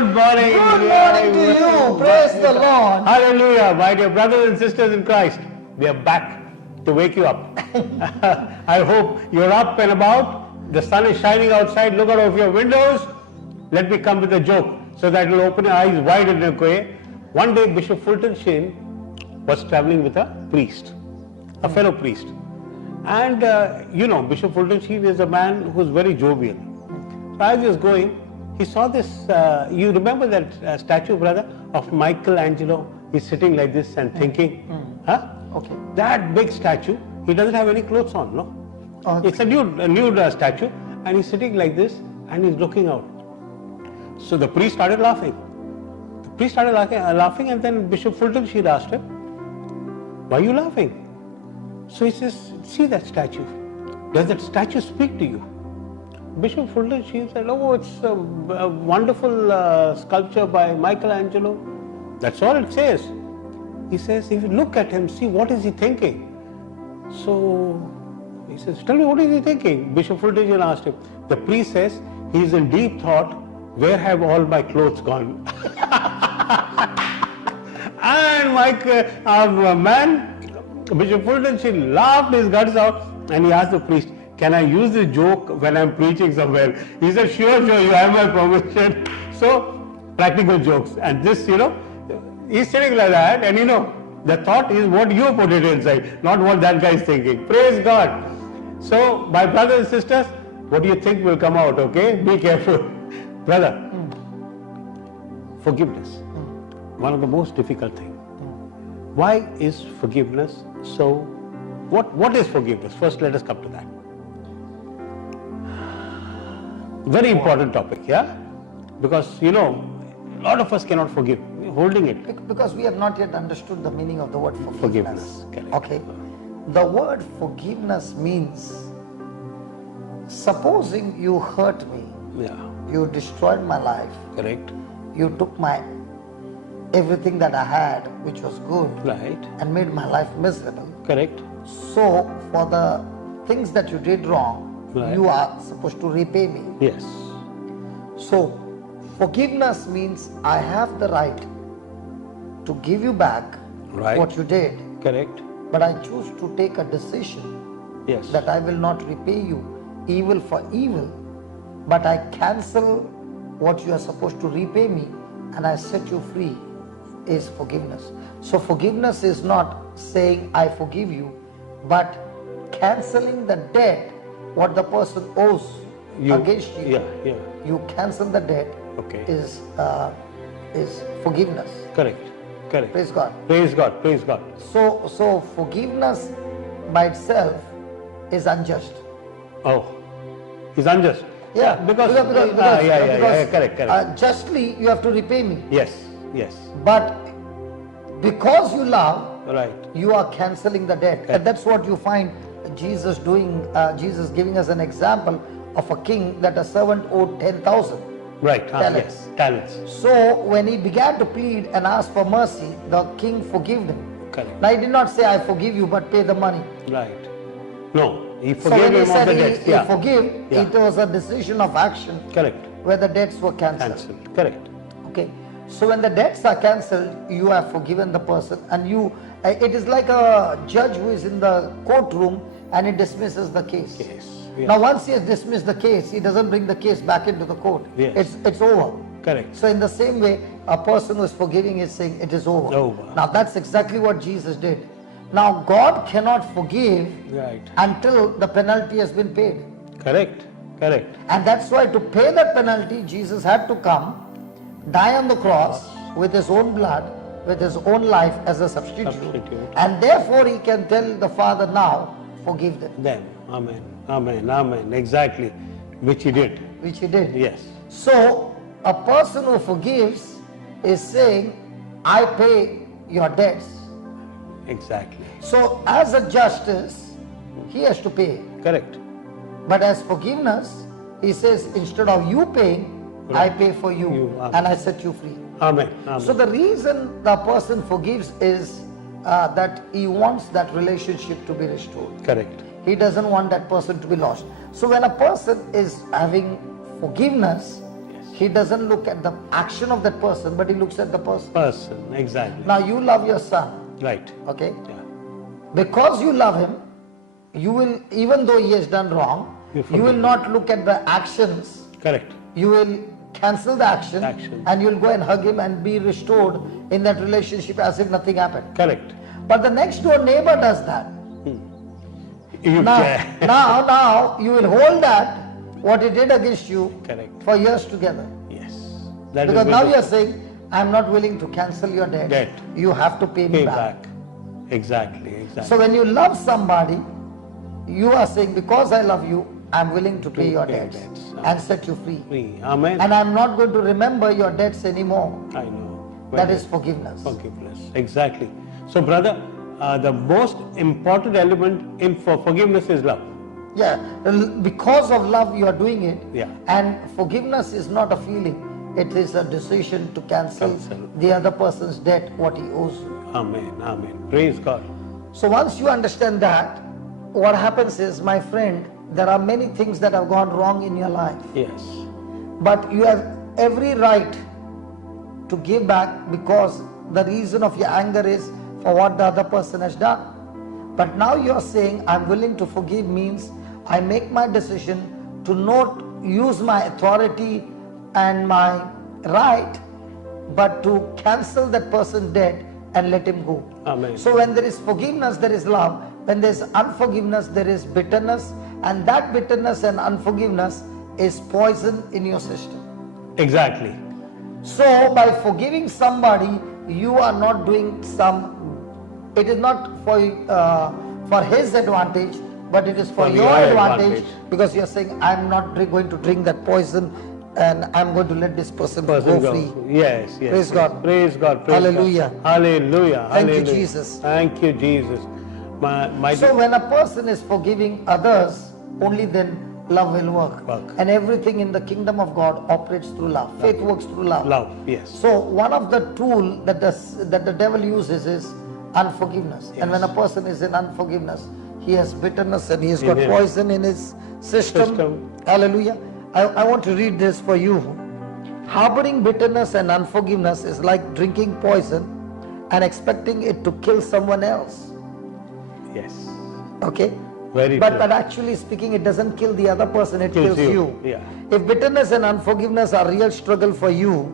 Good morning. Good morning to you. Praise the Lord. Hallelujah. My dear brothers and sisters in Christ, we are back to wake you up. I hope you're up and about. The sun is shining outside. Look out of your windows. Let me come with a joke so that will open your eyes wide in a way. One day, Bishop Fulton Sheen was traveling with a priest, a fellow priest. And Bishop Fulton Sheen is a man who's very jovial. So as he was going, he saw this, you remember that statue, brother, of Michelangelo? He's sitting like this and thinking. Huh? Okay. That big statue, he doesn't have any clothes on, no? Okay. It's a nude statue, and he's sitting like this and he's looking out. So the priest started laughing. The priest started laughing, and then Bishop Fulton Sheen asked him, "Why are you laughing?" So he says, "See that statue. Does that statue speak to you?" Bishop Fulton Sheen said, "Oh, it's a wonderful sculpture by Michelangelo. That's all it says." He says, "If you look at him, see what is he thinking?" So he says, "Tell me, what is he thinking?" Bishop Fulton Sheen asked him. The priest says, "He's in deep thought. Where have all my clothes gone?" And Bishop Fulton Sheen laughed his guts out, and he asked the priest, "Can I use this joke when I'm preaching somewhere?" He said, sure, you have my permission. So, practical jokes. And this, he's sitting like that, and the thought is what you put it inside, not what that guy is thinking. Praise God. So, my brothers and sisters, what do you think will come out, okay? Be careful. Brother, forgiveness, one of the most difficult things. Why is forgiveness so, what is forgiveness? First, let us come to that. Very important topic, yeah? Because, a lot of us cannot forgive. We're holding it. Because we have not yet understood the meaning of the word forgiveness. Correct. Okay. The word forgiveness means, supposing you hurt me, Yeah. you destroyed my life, Correct. you took everything that I had, which was good, Right. and made my life miserable. Correct. So, for the things that you did wrong, Right. you are supposed to repay me. Yes. So, forgiveness means I have the right to give you back Right. what you did, Correct. but I choose to take a decision Yes. that I will not repay you evil for evil, but I cancel what you are supposed to repay me and I set you free, is forgiveness. So forgiveness is not saying I forgive you, but cancelling the debt what the person owes against you. Yeah. You cancel the debt. Okay. Is forgiveness. Correct. Praise God. Praise God. Praise God. So forgiveness by itself is unjust. Oh, he's unjust. Yeah, because correct. Justly you have to repay me. Yes. But because you love, Right. you are cancelling the debt. And that's what you find Jesus doing, Jesus giving us an example of a king that a servant owed 10,000 Right. talents. Yes. Talents. So when he began to plead and ask for mercy, the king forgave him. Correct. Now he did not say, I forgive you, but pay the money. Right. No, he So forgave when he him of said the debts. he Yeah. forgive, Yeah. it was a decision of action Correct. where the debts were cancelled. Cancelled. Correct. Okay. So when the debts are cancelled, you have forgiven the person, and it is like a judge who is in the courtroom and he dismisses the case. Yes. Yeah. Now once he has dismissed the case, he doesn't bring the case back into the court. Yes. It's over. Correct. So in the same way, a person who is forgiving is saying it is over. Over. Now that's exactly what Jesus did. Now God cannot forgive Right. until the penalty has been paid. Correct. And that's why to pay that penalty, Jesus had to come, die on the cross with his own blood, with his own life as a substitute. And therefore he can tell the Father, now forgive them. Then, amen. Exactly, which he did. Which he did. Yes. So a person who forgives is saying, I pay your debts. Exactly. So as a justice, he has to pay. Correct. But as forgiveness, he says, instead of you paying, I pay for you, and I set you free. Amen. So the reason the person forgives is that he wants that relationship to be restored. Correct. He doesn't want that person to be lost. So when a person is having forgiveness, he doesn't look at the action of that person, but he looks at the person. Person, exactly. Now you love your son, Right. okay? Yeah. Because you love him, you will, even though he has done wrong, You you will forgive not look at the actions. Correct. You will cancel the action, Action. and you will go and hug him and be restored in that relationship as if nothing happened. Correct. But the next door neighbor does that. You Now, care. now you will hold that, what he did against you, Correct. for years together. Yes. That Because is now very- you are saying, I am not willing to cancel your debt. Debt. You have to pay me pay back. back. Exactly. Exactly. So when you love somebody, you are saying, because I love you, I am willing to pay your pay debts debts. and set you free. Free. Amen. And I am not going to remember your debts anymore. I know. That Very is forgiveness. forgiveness. Exactly. So, brother, the most important element in for forgiveness is love. Yeah, because of love you are doing it. Yeah. And forgiveness is not a feeling. It is a decision to cancel the other person's debt, what he owes you. Amen. Amen. Praise God. So once you understand that, what happens is, my friend, there are many things that have gone wrong in your life. Yes. But you have every right to give back, because the reason of your anger is for what the other person has done. But now you are saying, I'm willing to forgive, means I make my decision to not use my authority and my right, but to cancel that person's debt and let him go. Amen. So when there is forgiveness, there is love. When there is unforgiveness, there is bitterness. And that bitterness and unforgiveness is poison in your system. Exactly. So by forgiving somebody, you are not doing it is not for his advantage, but it is for For your your advantage, advantage. because you are saying, I am not going to drink that poison, and I am going to let this person go free. Yes, yes. Praise God. Praise God. Praise Hallelujah. God. Hallelujah. Thank you, Hallelujah. Jesus. Thank you, Jesus. My So when a person is forgiving others, only then love will work. And everything in the kingdom of God operates through love. Faith works through love. love, yes. So one of the tool that the devil uses is unforgiveness. And when a person is in unforgiveness, he has bitterness and he has got him. poison in his system. Hallelujah. I want to read this for you. Harboring bitterness and unforgiveness is like drinking poison and expecting it to kill someone else. Yes. Okay? Very But true. actually speaking, it doesn't kill the other person, it Kills kills you. you. Yeah. If bitterness and unforgiveness are real struggle for you,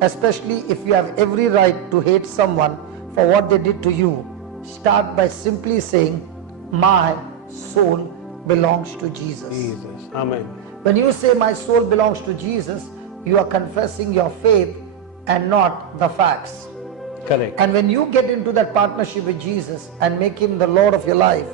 especially if you have every right to hate someone for what they did to you, start by simply saying, my soul belongs to Jesus. Jesus. Amen. When you say my soul belongs to Jesus, you are confessing your faith and not the facts. Correct. And when you get into that partnership with Jesus and make him the Lord of your life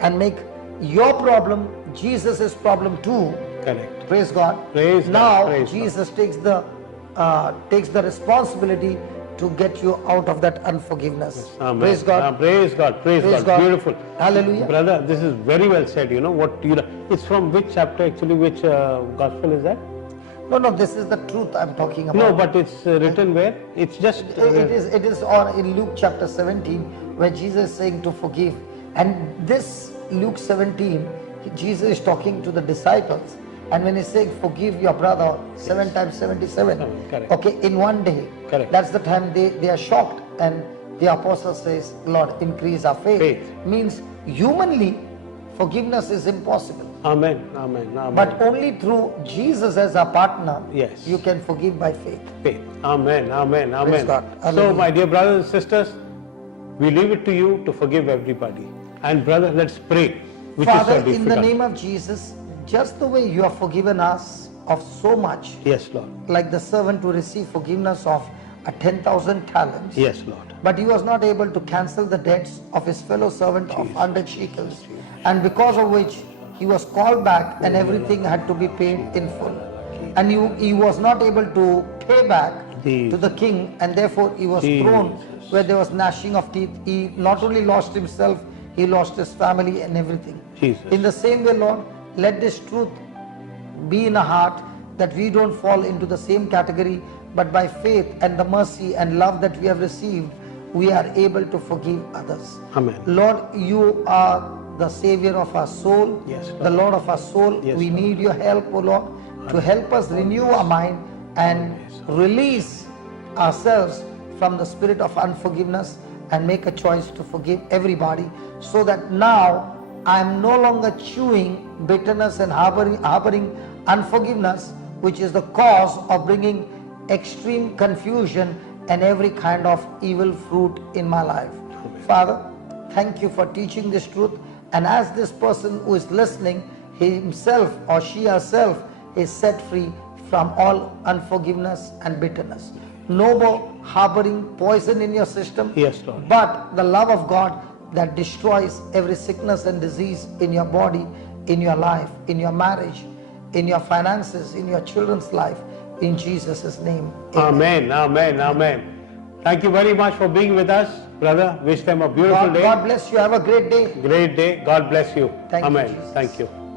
and make your problem Jesus' problem too, Correct. praise God. Praise God. Now Praise Jesus takes the responsibility to get you out of that unforgiveness. Amen. Praise God. Praise God. Praise Praise God. God. Beautiful. Hallelujah. Brother, this is very well said. You know what it's from which chapter actually, which gospel is that? No, this is the truth I'm talking about. No, but it's written where? It's just It is on in Luke chapter 17, where Jesus is saying to forgive. And this Luke 17, Jesus is talking to the disciples, and when he's saying forgive your brother 7 times 77, correct. okay, in one day, Correct. that's the time they are shocked, and the apostle says, Lord, increase our faith. Means humanly forgiveness is impossible. Amen. Amen. Amen. But only through Jesus as our partner, Yes. you can forgive by faith. faith. Amen. Amen. Praise Amen. God. So, Hallelujah. my dear brothers and sisters, we leave it to you to forgive everybody. And brother, let's pray. Which Father, is so in the difficult. name of Jesus, just the way you have forgiven us of so much, Yes, Lord. like the servant to receive forgiveness of 10,000 talents, Yes, Lord. but he was not able to cancel the debts of his fellow servant of 100 shekels, and because of which he was called back and everything had to be paid in full. And he was not able to pay back to the king, and therefore he was thrown where there was gnashing of teeth. He not only lost himself, he lost his family and everything. Jesus. In the same way, Lord, let this truth be in our heart, that we don't fall into the same category, but by faith and the mercy and love that we have received, we are able to forgive others. Amen. Lord, you are the Savior of our soul, Yes, Lord. the Lord of our soul. Yes, we Lord. need your help, O Lord, to help us renew our mind and release ourselves from the spirit of unforgiveness and make a choice to forgive everybody, so that now I am no longer chewing bitterness and harboring unforgiveness, which is the cause of bringing extreme confusion and every kind of evil fruit in my life. Father, thank you for teaching this truth, and as this person who is listening, he himself or she herself is set free from all unforgiveness and bitterness. No more harboring poison in your system, Yes, Lord. but the love of God that destroys every sickness and disease in your body, in your life, in your marriage, in your finances, in your children's life, in Jesus' name. Amen, amen, amen. Thank you very much for being with us, brother. Wish them a beautiful day. God bless you. Have a great day. Great day. God bless you. Thank you, Amen. Jesus. Thank you.